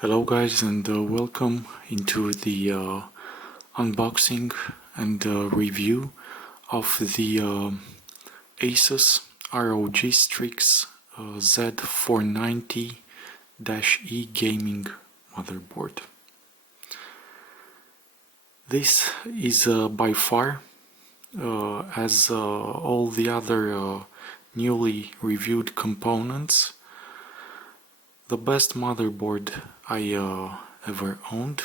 Hello guys, and welcome into the unboxing and review of the ASUS ROG Strix Z490-E gaming motherboard. This is by far, as all the other newly reviewed components, the best motherboard I ever owned,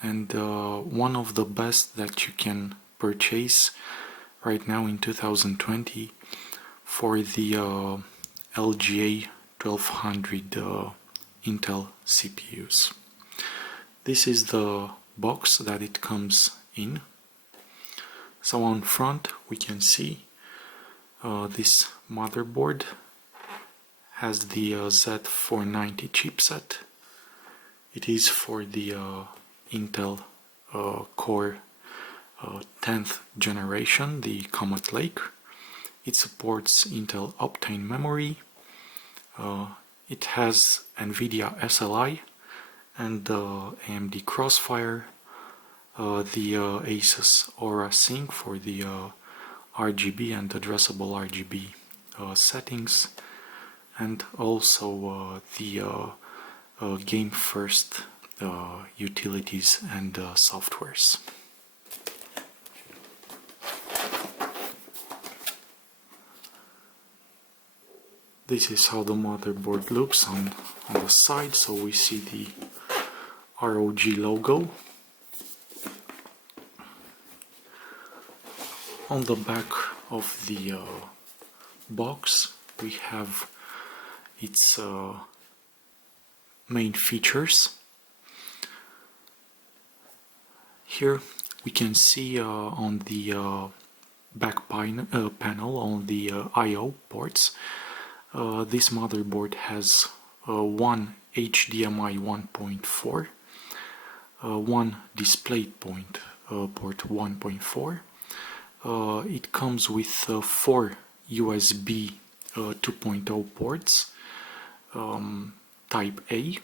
and one of the best that you can purchase right now in 2020 for the LGA 1200 Intel CPUs. This is the box that it comes in. So on front we can see this motherboard has the Z490 chipset. It is for the Intel Core 10th generation, the Comet Lake. It supports Intel Optane memory. It has NVIDIA SLI and AMD Crossfire, the ASUS Aura Sync for the RGB and addressable RGB settings, and also the Game First utilities and softwares. This is how the motherboard looks on the side. So we see the ROG logo. On the back of the box we have its main features. Here we can see on the back panel on the I/O ports, this motherboard has one HDMI 1.4, one DisplayPort port 1.4. It comes with 4 USB 2.0 ports, type A.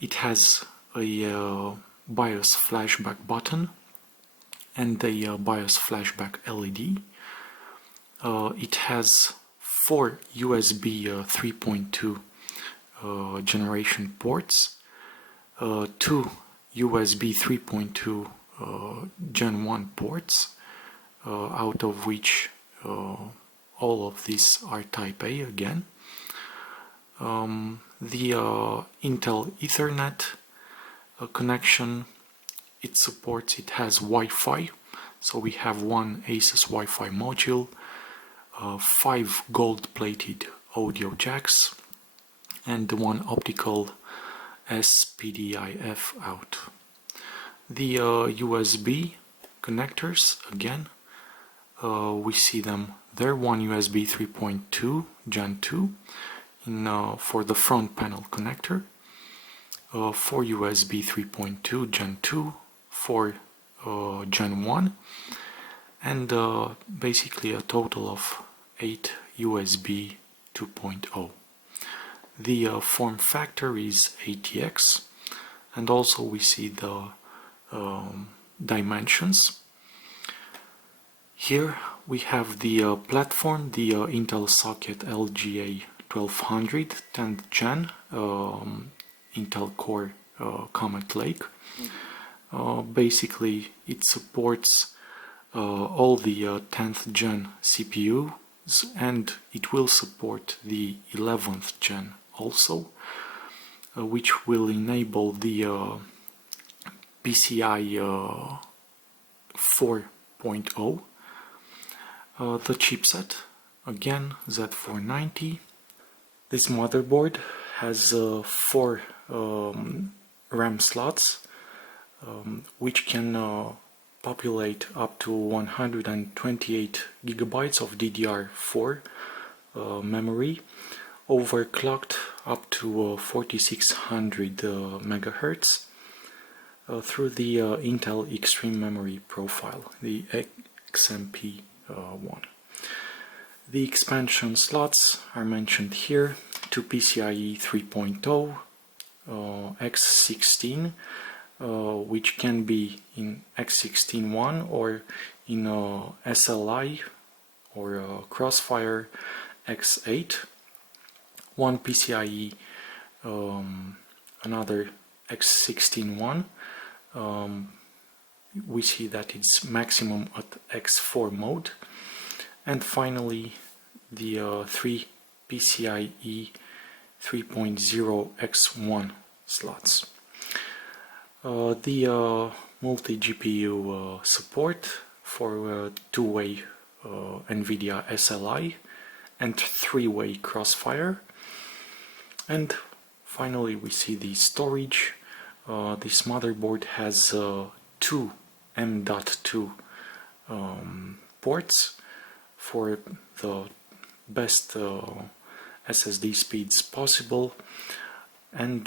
It has a BIOS flashback button and a BIOS flashback LED. It has 4 USB 3.2 generation ports, 2 USB 3.2 Gen 1 ports, out of which all of these are type A again. The Intel Ethernet connection, it has Wi-Fi, so we have one ASUS Wi-Fi module, 5 gold-plated audio jacks, and one optical SPDIF out. The USB connectors, again, we see them there. One USB 3.2 Gen 2 for the front panel connector, 4 USB 3.2 Gen 2 for Gen 1, and basically a total of 8 USB 2.0. The form factor is ATX, and also we see the dimensions. Here we have the platform, the Intel socket LGA 1200 10th Gen Intel Core Comet Lake. Basically it supports all the 10th Gen CPUs, and it will support the 11th Gen also, which will enable the PCI 4.0. The chipset, again Z490. This motherboard has 4 RAM slots, which can populate up to 128 gigabytes of DDR4 memory, overclocked up to 4600 megahertz through the Intel Extreme Memory Profile, the XMP one. The expansion slots are mentioned here, 2 PCIe 3.0 X16, which can be in X16-1 or in SLI or Crossfire X8, one PCIe, another X16-1. We see that it's maximum at X4 mode, and finally the 3 PCIe 3.0 X1 slots. The multi-GPU support for two-way NVIDIA SLI and three-way Crossfire. And finally we see the storage. This motherboard has two M.2 ports for the best SSD speeds possible, and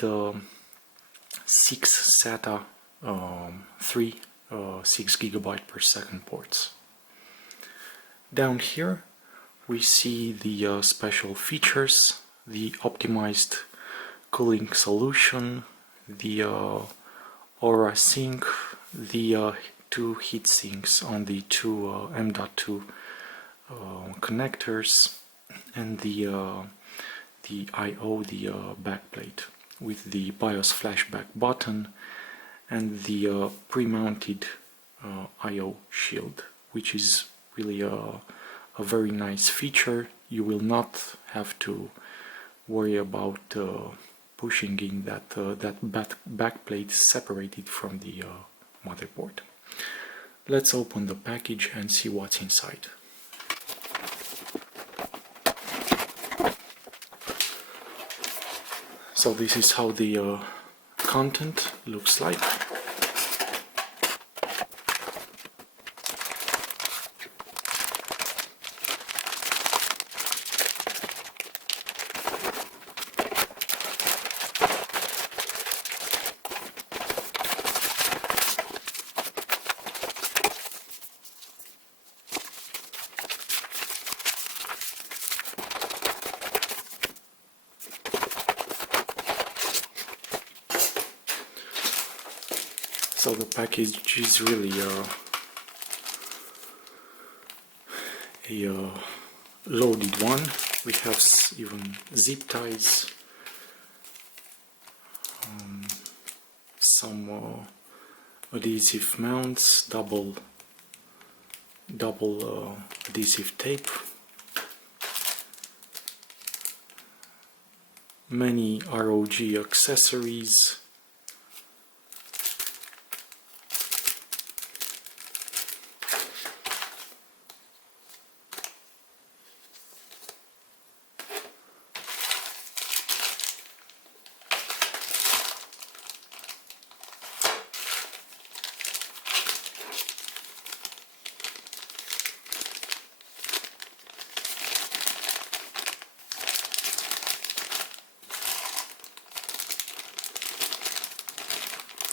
6 SATA 3 6GB per second ports. Down here we see the special features, the optimized cooling solution, the Aura Sync, the two heat sinks on the two M.2 connectors, and the I/O, the backplate with the BIOS flashback button, and the pre-mounted I/O shield, which is really a very nice feature. You will not have to worry about pushing in that backplate separated from the motherboard. Let's open the package and see what's inside. So this is how the content looks like. So the package is really a loaded one. We have even zip ties, some adhesive mounts, double adhesive tape, many ROG accessories,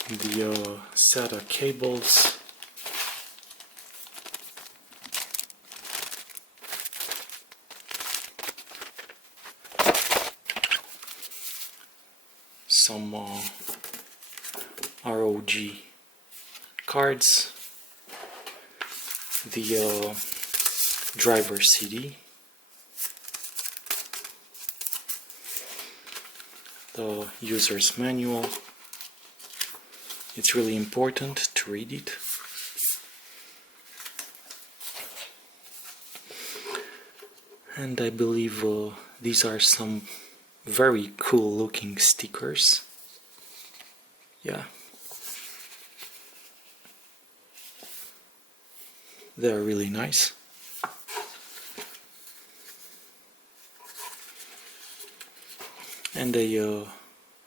the SATA cables, some ROG cards, the driver CD, the user's manual. It's really important to read it. And I believe these are some very cool looking stickers. Yeah. They're really nice. And a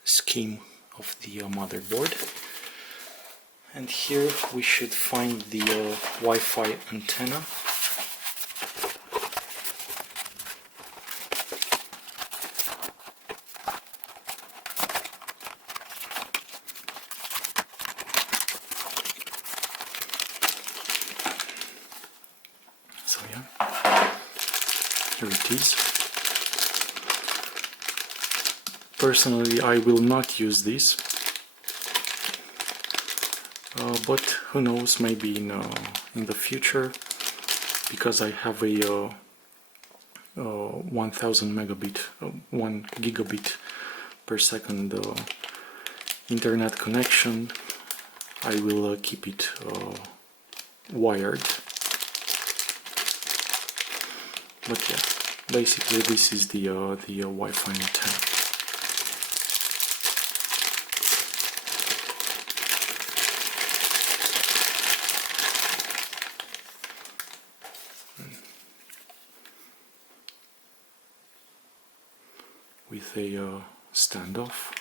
scheme of the motherboard. And here we should find the Wi-Fi antenna. So yeah, here it is. Personally, I will not use this, but who knows, maybe in the future, because I have a 1000 megabit, 1 gigabit per second internet connection. I will keep it wired. But yeah, basically this is the Wi-Fi antenna. With a standoff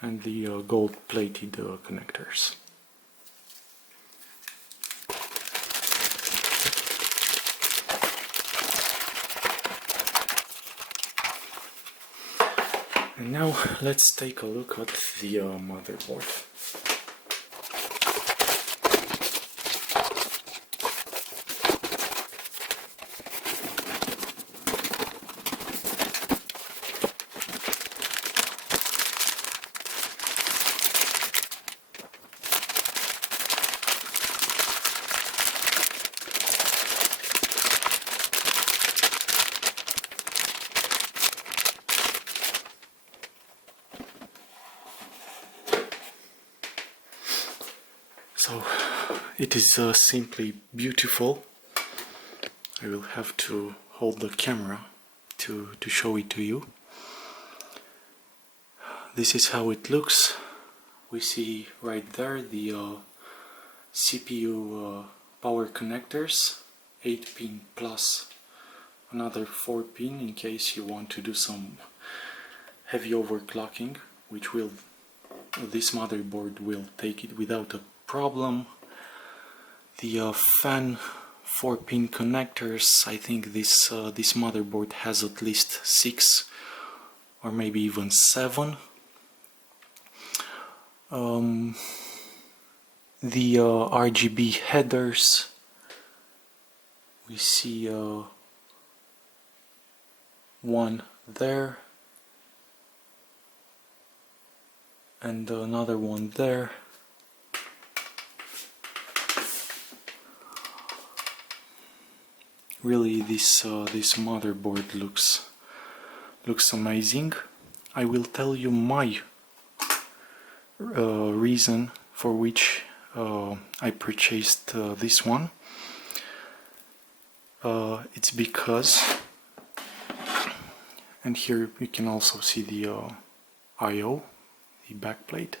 and the gold-plated connectors. And now let's take a look at the motherboard. So it is simply beautiful. I will have to hold the camera to show it to you. This is how it looks. We see right there the CPU power connectors, 8-pin plus another 4-pin in case you want to do some heavy overclocking, which this motherboard will take it without a problem. The fan 4-pin connectors, I think this motherboard has at least 6 or maybe even 7. The RGB headers, we see one there and another one there. Really, this motherboard looks amazing. I will tell you my reason for which I purchased this one. It's because, and here you can also see the I/O, the backplate.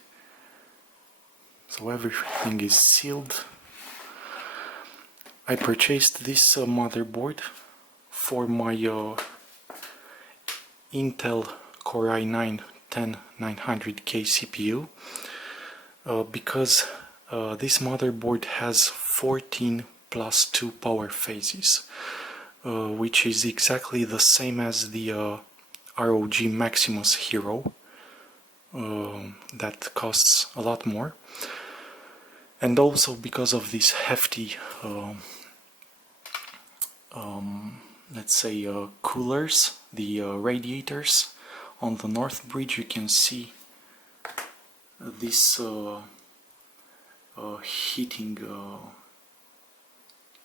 So everything is sealed. I purchased this motherboard for my Intel Core i9-10900K CPU because this motherboard has 14 plus 2 power phases, which is exactly the same as the ROG Maximus Hero that costs a lot more, and also because of these hefty let's say coolers, the radiators on the north bridge. You can see this heating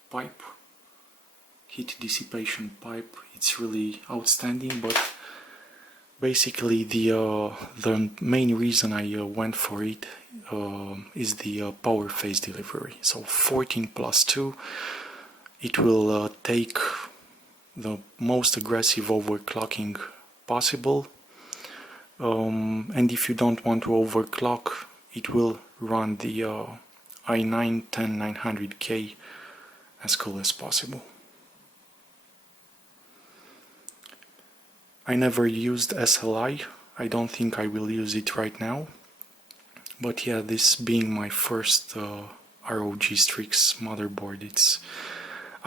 pipe, heat dissipation pipe. It's really outstanding, but basically the main reason I went for it is the power phase delivery. So 14 plus 2, it will take the most aggressive overclocking possible, and if you don't want to overclock, it will run the i9-10900K as cool as possible. I never used SLI. I don't think I will use it right now, but yeah, this being my first ROG Strix motherboard,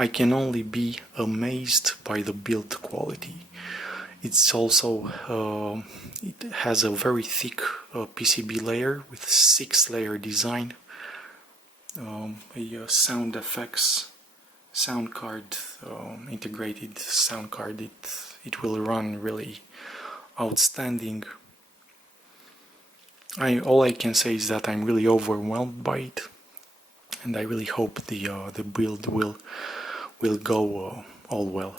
I can only be amazed by the build quality. It's also it has a very thick PCB layer with 6-layer design, a sound effects sound card, integrated sound card, it will run really outstanding. All I can say is that I'm really overwhelmed by it, and I really hope the build will go all well.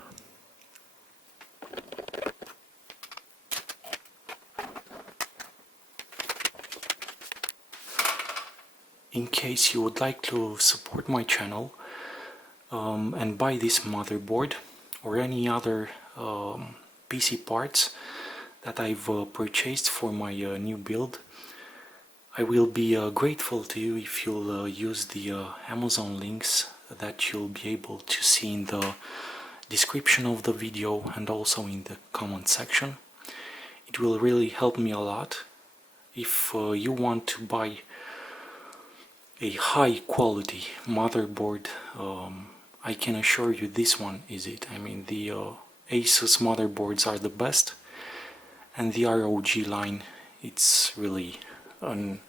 In case you would like to support my channel and buy this motherboard or any other PC parts that I've purchased for my new build, I will be grateful to you if you'll use the Amazon links that you'll be able to see in the description of the video and also in the comment section. It will really help me a lot. If you want to buy a high quality motherboard, I can assure you this one is it. I mean, the ASUS motherboards are the best, and the ROG line, it's really an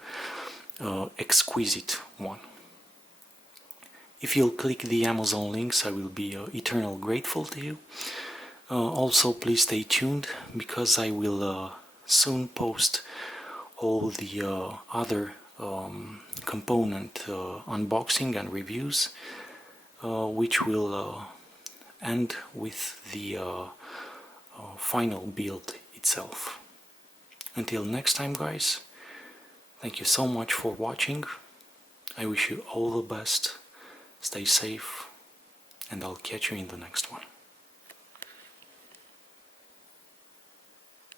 exquisite one. If you'll click the Amazon links, I will be eternal grateful to you. Also, please stay tuned, because I will soon post all the other component unboxing and reviews, which will end with the final build itself. Until next time, guys, thank you so much for watching. I wish you all the best, stay safe, and I'll catch you in the next one.